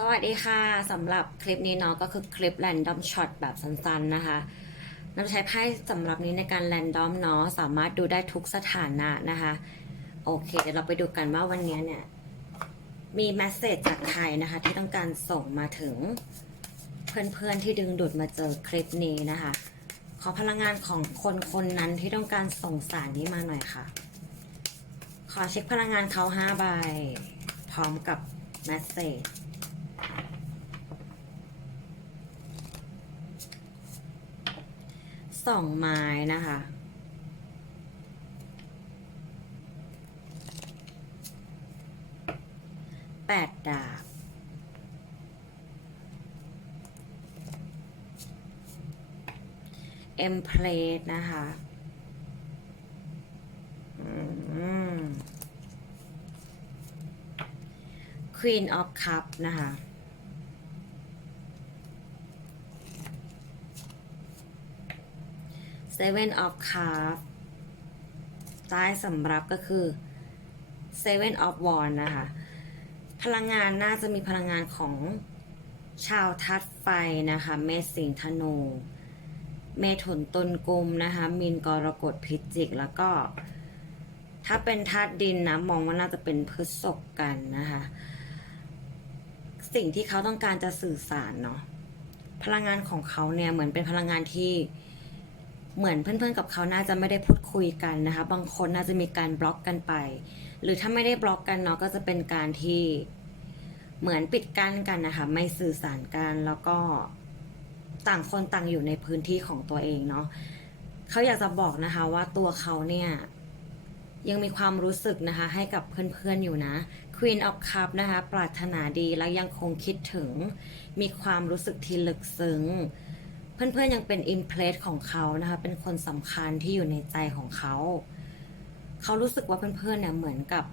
สวัสดีค่ะสำหรับคลิปนี้เนาะก็คือคลิป Random Shot แบบสั้นๆนะคะเราใช้ไพ่สำหรับนี้ในการ Random เนาะสามารถดูได้ทุกสถานะนะคะ โอเคเดี๋ยวเราไปดูกันว่าวันนี้เนี่ย มีแมสเซจจากใครนะคะ ที่ต้องการส่งมาถึงเพื่อนๆที่ดึงดูดมาเจอคลิปนี้นะคะ ขอพลังงานของคนคนนั้นที่ต้องการส่งสารนี้มาหน่อยค่ะ ขอเช็คพลังงานเขาห้าใบพร้อมกับแมสเซจ สองไม้นะคะ แปดดาบ เอ็มเพลทนะคะควีนออฟคัพนะคะ Seven of Cups ใต้สำรับก็คือ Seven of Wands นะคะ พลังงานน่าจะมีพลังงานของชาวทัดไฟนะคะ เมษสิงธนู เมถุนตุลกุมนะคะมินกรกฎพิจิก แล้วก็ ถ้าเป็นธาตุดินนะ มองว่าน่าจะเป็นพฤษภกันนะคะ สิ่งที่เขาต้องการจะสื่อสารเนาะ พลังงานของเขาเนี่ยเหมือนเป็นพลังงานที่ เหมือนเพื่อนๆกับเขาน่าจะไม่ได้พูดคุยกันนะคะ บางคนน่าจะมีการบล็อกกันไป หรือถ้าไม่ได้บล็อกกันเนาะก็จะเป็นการที่เหมือนปิดกั้นกันนะคะ ไม่สื่อสารกันแล้วก็ต่างคนต่างอยู่ในพื้นที่ของตัวเองเนาะเขาอยากจะบอกนะคะว่าตัวเขาเนี่ยยังมีความรู้สึกนะคะ ให้กับเพื่อนๆอยู่นะ Queen of Cup นะคะ ปรารถนาดีและยังคงคิดถึง มีความรู้สึกที่ลึกซึ้ง เพื่อนๆยังเป็นอิมเพรสของเขานะคะ เป็นคนสำคัญที่อยู่ในใจของเขา เขารู้สึกว่าเพื่อนๆเนี่ยเหมือนกับ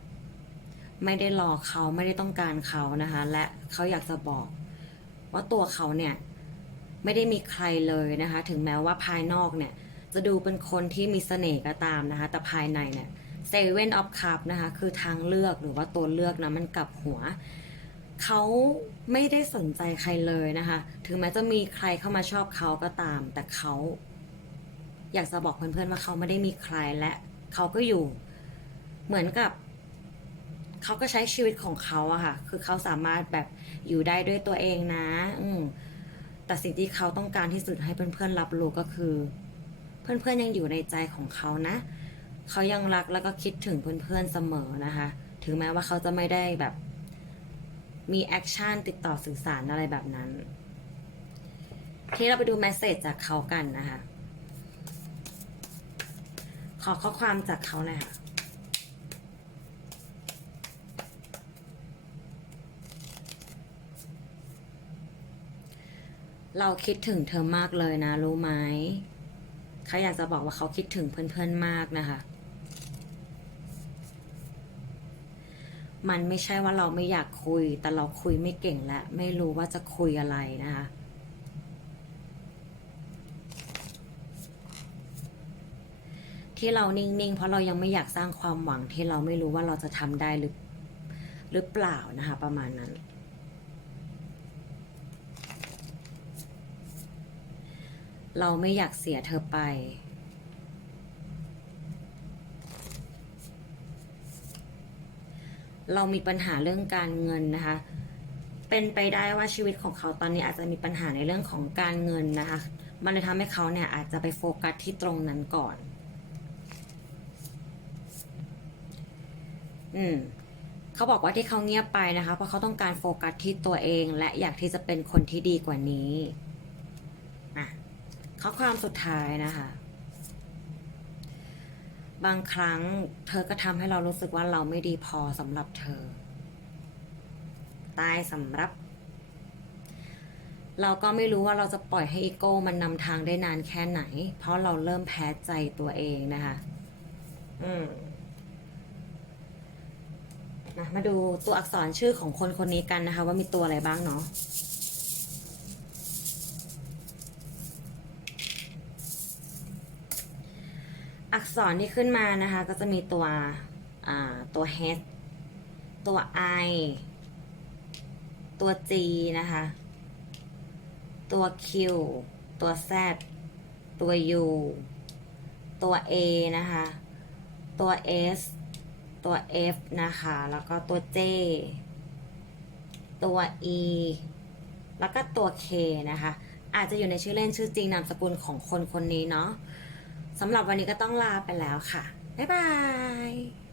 ไม่ได้รอเขาไม่ได้ต้องการเขานะคะ และเขาอยากจะบอก ว่าตัวเขาเนี่ย ไม่ได้มีใครเลยนะคะ ถึงแม้ว่าภายนอกเนี่ย จะดูเป็นคนที่มีเสน่ห์ก็ตามนะคะ แต่ภายในเนี่ยเซเว่นออฟคัพนะคะ คือทางเลือกหรือว่าตัวเลือกนะมันกลับหัว เขาไม่ได้สนใจใครเลยนะคะ ถึงแม้จะมีใครเข้ามาชอบเขาก็ตาม แต่เขาอยากจะบอกเพื่อนๆว่าเขาไม่ได้มีใครและเขาก็อยู่เหมือนกับเขาก็ใช้ชีวิตของเขาอะค่ะ คือเขาสามารถแบบอยู่ได้ด้วยตัวเองนะ อืมแต่สิ่งที่เขาต้องการที่สุดให้เพื่อนๆรับรู้ก็คือ เพื่อนๆยังอยู่ในใจของเขานะ เขายังรักแล้วก็คิดถึงเพื่อนๆเสมอนะคะ ถึงแม้ว่าเขาจะไม่ได้แบบ มีแอคชั่นติดต่อสื่อสารอะไรแบบนั้นทีนี้เราไปดูแมสเซจจากเขากันนะคะ ขอข้อความจากเขาหน่อยค่ะเราคิดถึงเธอมากเลยนะ รู้ไหมเขาอยากจะบอกว่าเขาคิดถึงเพื่อนๆมากนะคะ มันไม่ใช่ว่าเราไม่อยากคุย แต่เราคุยไม่เก่งและไม่รู้ว่าจะคุยอะไรนะคะที่เรานิ่งๆ เพราะเรายังไม่อยากสร้างความหวังที่เราไม่รู้ว่าเราจะทำได้หรือหรือเปล่านะคะ ประมาณนั้น เราไม่อยากเสียเธอไป เรามีปัญหาเรื่องการเงินนะคะ เป็นไปได้ว่าชีวิตของเขาตอนนี้อาจจะมีปัญหาในเรื่องของการเงินนะคะ มันเลยทำให้เขาเนี่ยอาจจะไปโฟกัสที่ตรงนั้นก่อน อืมเขาบอกว่าที่เขาเงียบไปนะคะ เพราะเขาต้องการโฟกัสที่ตัวเอง และอยากที่จะเป็นคนที่ดีกว่านี้อะข้อความสุดท้ายนะคะ บางครั้งเธอก็ทำให้เรารู้สึกว่าเราไม่ดีพอสำหรับเธอ ตายสำหรับ เราก็ไม่รู้ว่าเราจะปล่อยให้อีโก้มันนำทางได้นานแค่ไหน เพราะเราเริ่มแพ้ใจตัวเองนะคะ อืมนะมาดูตัวอักษรชื่อของคนคนนี้กันนะคะ ว่ามีตัวอะไรบ้างเนาะ อักษรที่ขึ้นมานะคะ ก็จะมีตัวตัว H ตัว I ตัว G นะคะ ตัว Q ตัว Z ตัว U ตัว A นะคะ ตัว S ตัว F นะคะ แล้วก็ตัว J ตัว E แล้วก็ตัว K นะคะ อาจจะอยู่ในชื่อเล่นชื่อจริงนามสกุลของคนคนนี้เนาะ สำหรับวันนี้ก็ต้องลาไปแล้วค่ะ บ๊ายบาย